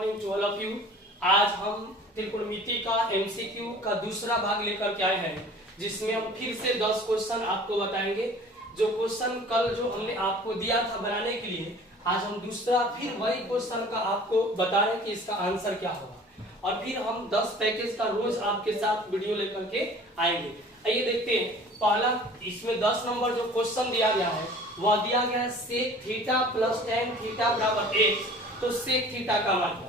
Morning to all of you. आज हम त्रिकोणमिति का एमसीक्यू का दूसरा भाग लेकर के आए हैं, जिसमें हम फिर से 10 क्वेश्चन आपको बताएंगे। जो क्वेश्चन कल जो हमने आपको दिया था बनाने के लिए, आज हम दूसरा फिर वही क्वेश्चन का आपको बता रहे हैं कि इसका आंसर क्या होगा, और फिर हम 10 पैकेज का रोज आपके साथ वीडियो लेकर के आएंगे। आइए देखते हैं। पहला, इसमें 10 नंबर जो क्वेश्चन दिया गया है वह दिया गया है sec theta plus tan theta बराबर एक्स। तो सेक थीटा का मान क्या होगा?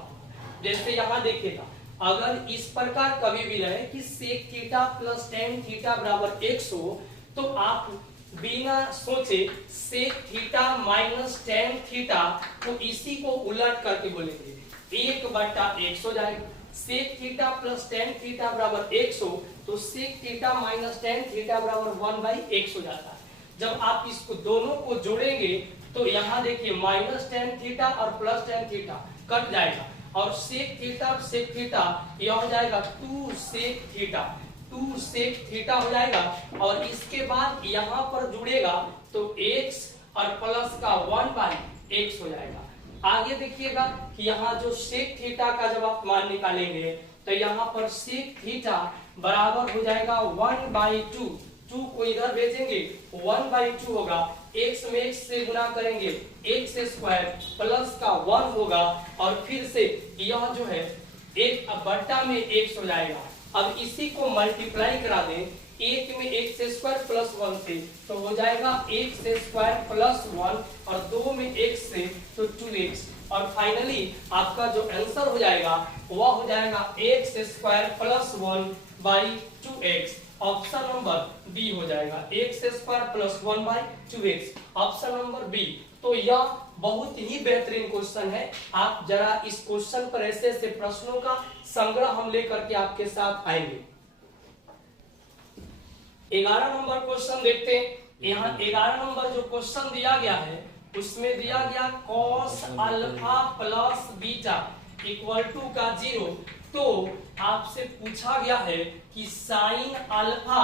जैसे यहाँ देखिएगा, अगर इस प्रकार कभी भी रहे कि sec theta plus tan theta बराबर एक्स हो, तो आप बिना सोचे sec theta minus tan theta, तो इसी को उलट करके बोलेंगे 1/x हो जाएगा। Sec theta plus tan theta बराबर x हो, तो sec theta minus tan theta बराबर 1/x हो जाता है। जब आप इसको दोनों को जोड़ेंगे तो यहाँ देखिए माइनस टेन थीटा और प्लस टेन थीटा कट जाएगा, और सेक थीटा और सेक थीटा यह हो जाएगा 2 सेक थीटा, 2 सेक थीटा हो जाएगा। और इसके बाद यहाँ पर जुड़ेगा तो x और प्लस का 1/x हो जाएगा। आगे देखिएगा कि यहाँ जो सेक थीटा का जब आप मान निकालेंगे तो यहाँ पर सेक थीटा बराबर हो जाएगा 1/2। 2 को इधर भेजेंगे 1/2 होगा, x में x से गुना करेंगे x स्क्वायर प्लस का 1 होगा, और फिर से यह जो है 1/बट्टा में x हो जाएगा। अब इसी को मल्टीप्लाई करा दें 1 में x स्क्वायर प्लस 1 से, तो हो जाएगा x स्क्वायर प्लस 1, और 2 में x से तो 2x, और फाइनली आपका जो आंसर हो जाएगा वह हो जाएगा x square plus 1/2x। Option number B हो जाएगा, x square plus 1/2x, option number B. तो यह बहुत ही बेहतरीन क्वेश्चन है। आप जरा इस क्वेश्चन पर ऐसे ऐसे प्रश्नों का संग्रह हम लेकर के आपके साथ आएंगे। 11 नंबर क्वेश्चन देखते हैं। यहाँ 11 नंबर जो क्वेश्चन दिया गया है उसमें दिया गया cos alpha plus beta equal to का 0। तो आपसे पूछा गया है कि साइन अल्फा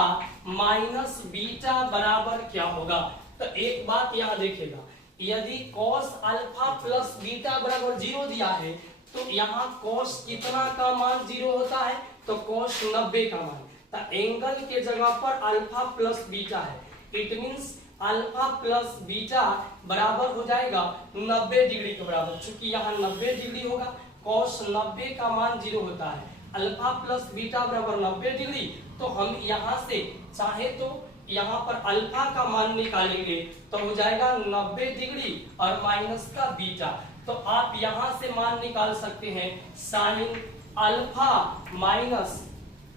माइनस बीटा बराबर क्या होगा। तो एक बात यहाँ देखिएगा, यदि cos अल्फा प्लस बीटा बराबर 0 दिया है, तो यहाँ cos कितना का मान 0 होता है? तो cos 90 का मान। तो एंगल के जगह पर अल्फा प्लस बीटा है, it means alpha plus beta बराबर हो जाएगा 90 डिग्री के बराबर। चूंकि यहाँ 90 डिग्री होगा, cos 90 का मान 0 होता है, अल्फा प्लस बीटा बराबर 90 डिग्री। तो हम यहाँ से चाहे तो यहाँ पर अल्फा का मान निकालेंगे तो हो जाएगा 90 डिग्री और माइनस का बीटा। तो आप यहाँ से मान निकाल सकते हैं साइन अल्फा माइनस,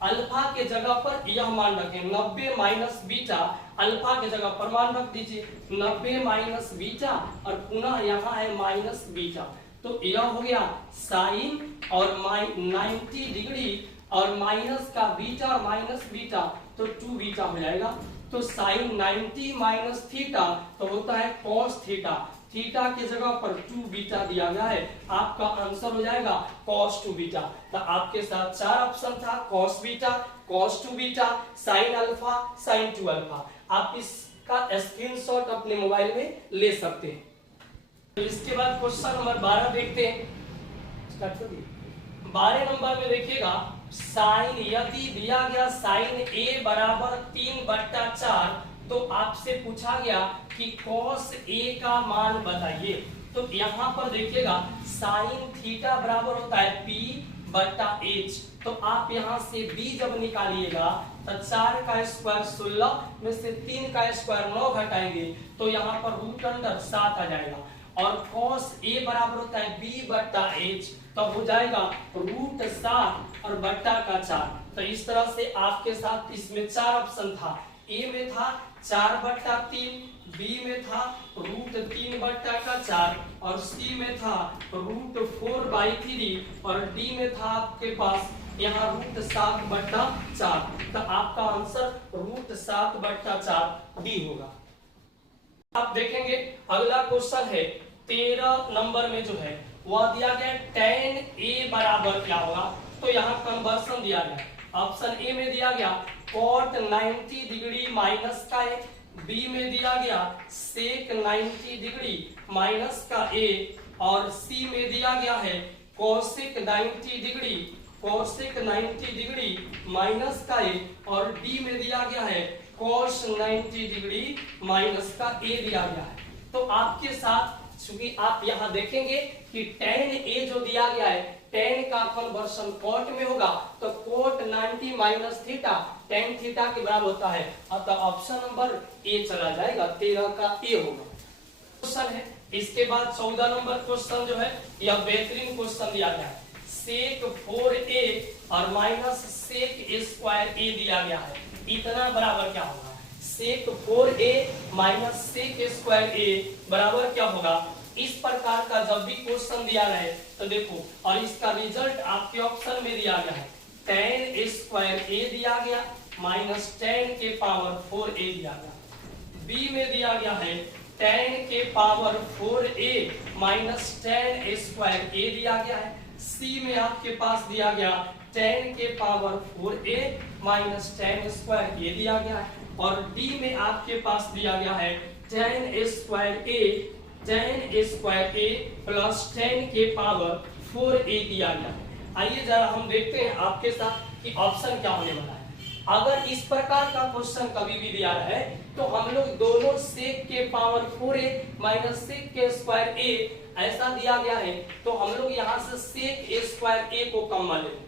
अल्फा के जगह पर यह मान रखें 90 माइनस बीटा, अल्फा के जगह पर मान रख दीजिए 90 माइनस बीटा, और पुनः यहाँ है माइनस बीटा। तो यह हो गया साइन और 90 डिग्री और माइनस का बीटा और माइनस बीटा, तो 2 बीटा हो जाएगा। तो साइन 90 माइनस थीटा तो होता है cos थीटा, थीटा के जगह पर 2 बीटा दिया गया है, आपका आंसर हो जाएगा cos 2 बीटा। तो आपके साथ 4 ऑप्शन था, cos beta, cos 2 beta, sine alpha, sine 2 alpha. आप इसका स्क्रीनशॉट अपने मोबाइल में ले सकते हैं। तो इसके बाद क्वेश्चन नंबर 12 देखते हैं। 12 नंबर में देखिएगा, साइन यदि दिया गया साइन a बराबर 3/4, तो आपसे पूछा गया कि cos a का मान बताइए। तो यहाँ पर देखिएगा साइन थीटा बराबर होता है p/h। तो आप यहाँ से b जब निकालिएगा तो 4 का स्क्वायर 16 में से 3 का स्क्वायर 9 घटाएंगे तो यहाँ पर √7 आ जाएगा, और cos a बराबर होता है b/h, तो हो जाएगा √7 और बट्टा का 4। तो इस तरह से आपके साथ इसमें 4 ऑप्शन था। a में था 4/3, b में था √3/4, और c में था √4/3, और d में था आपके पास यहाँ √7/4। तो आपका आंसर √7/4 डी होगा। आप देखेंगे अगला क्वेश्चन है 13 नंबर में जो है वह दिया गया tan a बराबर क्या होगा। तो यहाँ कन्वर्सन दिया गया। ऑप्शन ए में दिया गया cot 90 डिग्री माइनस का a, बी में दिया गया सेक 90 डिग्री माइनस का a, और सी में दिया गया है कोसेक 90 डिग्री माइनस का ए, और डी में दिया गया है कोस 90 डिग्री माइनस का ए दिया गया है। तो आपके साथ चूंकि आप यहां देखेंगे कि tan ए जो दिया गया है, tan का कन्वर्शन कोट में होगा, तो cot 90 minus theta tan theta के बराबर होता है, अतः ऑप्शन नंबर ए चला जाएगा, 13 का ए होगा। क्वेश्चन है इसके बाद 14 नंबर क्वेश्चन जो है यह बेहतरीन क्वेश्चन दिया गया है। सेक 4a और माइनस सेक स्क्वायर a दिया गया है, इतना बराबर क्या होगा? Sec 4a minus sec square a बराबर क्या होगा? इस प्रकार का जब भी क्वेश्चन दिया रहे तो देखो, और इसका रिजल्ट आपके ऑप्शन में दिया गया है, tan स्क्वायर a दिया गया माइनस tan के पावर 4a दिया गया। बी में दिया गया है tan के power 4a minus tan square a दिया गया है। सी में आपके पास दिया गया tan के power 4a minus tan square a दिया गया है, और डी में आपके पास दिया गया है tan square a plus tan के पावर 4a दिया गया है। आइए जरा हम देखते हैं आपके साथ कि ऑप्शन क्या होने वाला है। अगर इस प्रकार का क्वेश्चन कभी भी दिया है तो हम लोग दोनों सेक के पावर 4a माइनस सेक के स्क्वायर a ऐसा दिया गया है, तो हम लोग यहाँ से सेक स्क्वायर a को कॉमन लेंगे,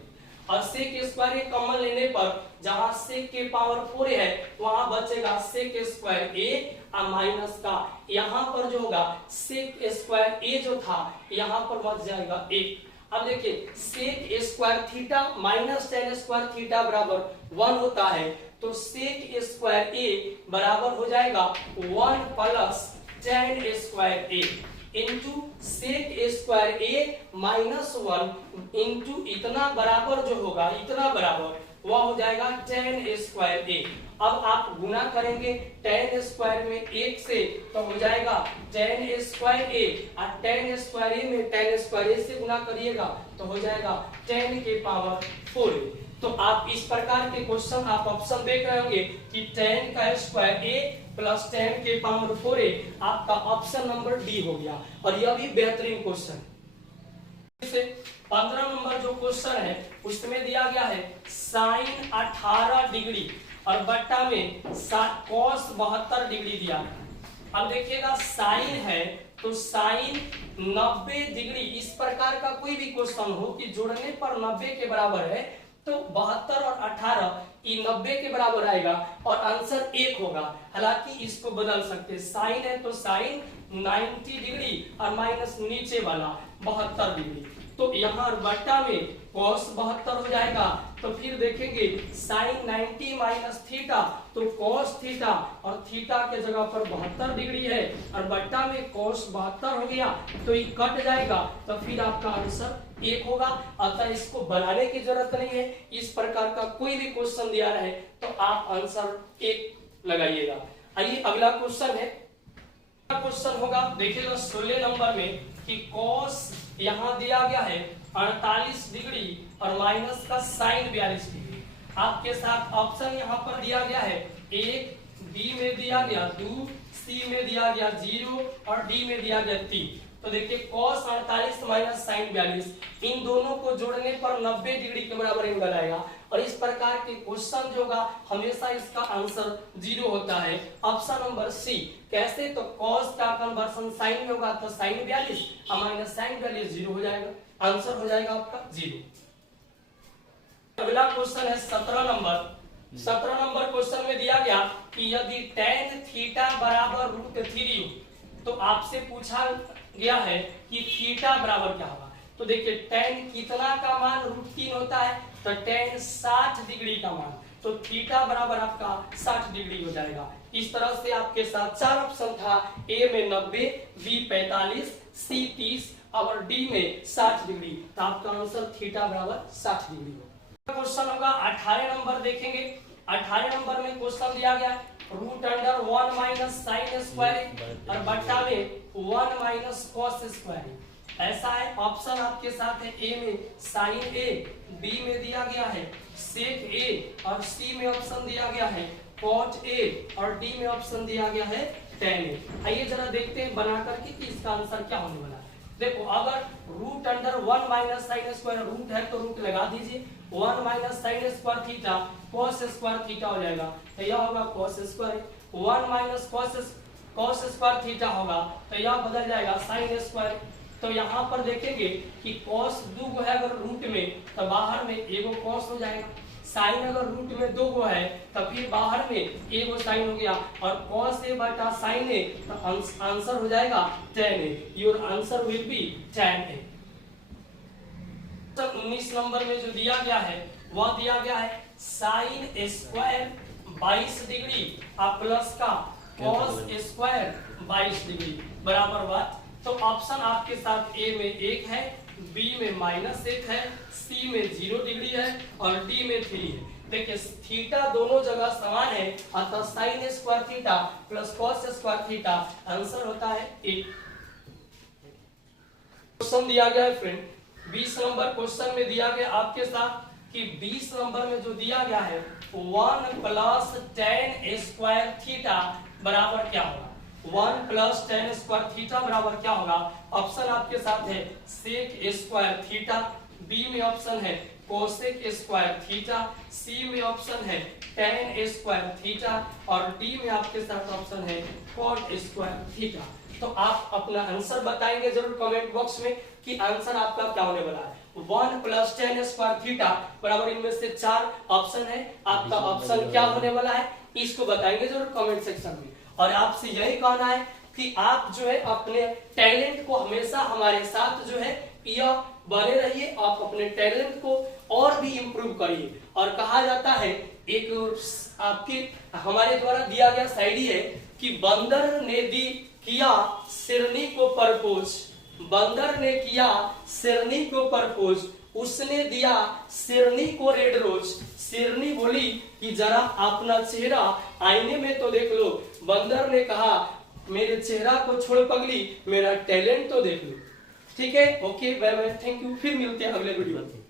और सेक स्क्वायर a कॉमन लेने पर जहां सेक के पावर 4 है वहां बचेगा सेक स्क्वायर a और माइनस का यहाँ पर जो होगा सेक स्क्वायर a जो था यहाँ पर बच जाएगा 1। अब देखिए sec square theta minus tan square theta बराबर 1 होता है, तो सेक स्क्वायर a बराबर हो जाएगा 1 plus tan square a into sec square a minus 1 into इतना बराबर जो होगा, इतना बराबर वह हो जाएगा tan स्क्वायर a। अब आप गुना करेंगे tan स्क्वायर में 1 से तो हो जाएगा tan स्क्वायर a, और tan स्क्वायर a में tan स्क्वायर a से गुना करिएगा तो हो जाएगा tan के पावर 4a। तो आप इस प्रकार के क्वेश्चन आप ऑप्शन देख रहे होंगे कि tan का स्क्वायर a प्लस tan के पावर 4a, आपका ऑप्शन नंबर डी हो गया, और यह भी बेहतरीन क्वेश्चन है। 15 नंबर जो क्वेश्चन है उसमें दिया गया है साइन 18 डिग्री और बट्टा में कॉस 72 डिग्री दिया है। अब देखिएगा साइन है तो साइन 90 डिग्री, इस प्रकार का कोई भी क्वेश्चन हो कि जोड़ने पर 90 के बराबर है तो 72 और 18 ये 90 के बराबर आएगा और आंसर 1 होगा। हालांकि इसको बदल सकते, साइन है तो साइन 90 डिग्री और माइनस नीचे वाला 72 डिग्री, तो यहाँ बट्टा में cos 72 हो जाएगा। तो फिर देखेंगे साइन 90 माइनस थीटा तो cos थीटा, और थीटा के जगह पर 72 डिग्री है और बट्टा में cos 72 हो गया तो ये कट जाएगा, तो फिर आपका आंसर 1 होगा। अतः इसको बनाने की जरूरत नहीं है, इस प्रकार का कोई भी क्वेश्चन दिया रहे तो आप आंसर 1 लगाइएगा। आइए अगला क्वेश्चन है, क्वेश्चन होगा देखिएगा 16 नंबर में कि cos यहाँ दिया गया है 48 डिग्री और माइनस का साइन 42 डिग्री। आपके साथ ऑप्शन यहाँ पर दिया गया है 1, बी में दिया गया 2, सी में दिया गया 0 और डी में दिया गया 3। तो देखिए cos 48 माइनस साइन 42, इन दोनों को जोड़ने पर 90 डिग्री के बराबर एंगल आएगा, और इस प्रकार के क्वेश्चन जो होगा हमेशा इसका आंसर 0 होता है। Option number C. कैसे? तो cos का कन्वर्सन साइन में होगा तो साइन 42 और माइनस साइन 42 0 हो जाएगा, आंसर हो जाएगा आपका 0। अगला क्वेश्चन है 17 नंबर। 17 नंबर क्वेश्चन में दिया गया कि यदि tan थीटा बराबर √3 तो आपसे पूछा गया है कि थीटा बराबर क्या होगा। तो देखिए tan कितना का मान √3 होता है, तो tan 60 डिग्री का मान, तो थीटा बराबर आपका 60 डिग्री हो जाएगा। इस तरह से आपके साथ 4 ऑप्शन था, ए में 90, बी 45, सी 30 और डी में 60 डिग्री, तो आपका आंसर थीटा बराबर 60 डिग्री होगा। क्वेश्चन होगा 18 नंबर देखेंगे। 18 नंबर में क्वेश्चन दिया गया √1 माइनस साइन स्क्वायर और बट्टा में 1 माइनस कॉस स्क्वायर। ऐसा है, ऑप्शन आपके साथ है ए में साइन ए, बी में दिया गया है सेक ए और सी में ऑप्शन दिया गया है कॉट ए और डी में ऑप्शन दिया गया है tan ए। आइए जरा देखते हैं बना करके कि इसका आंसर क्या होने वाला है। देखो अगर root under 1 minus sine square root है तो रूट लगा दीजिए, 1 minus sine square theta cos square theta हो जाएगा, तो यह होगा cos square, 1 minus cos square theta होगा तो यह बदल जाएगा साइन स्क्वायर। तो यहाँ पर देखेंगे कि कॉस दो गो है अगर रूट में तो बाहर में एगो कॉस हो जाएगा, साइन अगर रूट में दो गो है तो फिर बाहर में एगो साइन हो गया, और कॉस ए बटा साइन ए तो आंसर हो जाएगा tan a। Your answer will be tan a। 19 number में जो दिया गया है वह दिया गया है साइन स्क्वायर 22 डिग्री और प्लस का कॉस स्क्वायर 22 डिग्री बराबर बात। तो ऑप्शन आपके साथ ए में 1 है, बी में -1 है, सी में 0 डिग्री है और डी में 3 है। देखिए थीटा दोनों जगह समान है, अतः sign square theta plus cos square theta answer होता है 1। क्वेश्चन दिया गया है फ्रेंड 20 नंबर क्वेश्चन में दिया गया आपके साथ कि 20 नंबर में जो दिया गया है 1 प्लस tan स्क्वायर थीटा बराबर क्या होगा, 1 प्लस tan स्क्वायर थीटा बराबर क्या होगा। ऑप्शन आपके साथ है सेक स्क्वायर थीटा, बी में ऑप्शन है कोसेक स्क्वायर थीटा, सी में ऑप्शन है tan स्क्वायर थीटा और डी में आपके साथ ऑप्शन है cot स्क्वायर थीटा। तो आप अपना आंसर बताएंगे जरूर कमेंट बॉक्स में कि आंसर आपका क्या होने वाला है। 1 प्लस tan स्क्वायर थीटा बराबर इनमें से 4 ऑप्शन है, आपका ऑप्शन क्या होने वाला है इसको बताएंगे जरूर कमेंट सेक्शन में। और आपसे यही कहना है कि आप जो है अपने टैलेंट को हमेशा हमारे साथ जो है यह बने रहिए, आप अपने टैलेंट को और भी इम्प्रूव करिए। और कहा जाता है एक आपके हमारे द्वारा दिया गया शायरी है कि बंदर ने दी किया शेरनी को प्रपोज, बंदर ने किया शेरनी को प्रपोज, उसने दिया शेरनी को रेड रोज। शेरनी बोली कि जरा अपना चेहरा आईने में तो देख लो, बंदर ने कहा मेरे चेहरा को छोड़ पगली मेरा टैलेंट तो देख लो। ठीक है, okay bye bye, thank you, फिर मिलते हैं अगले वीडियो में।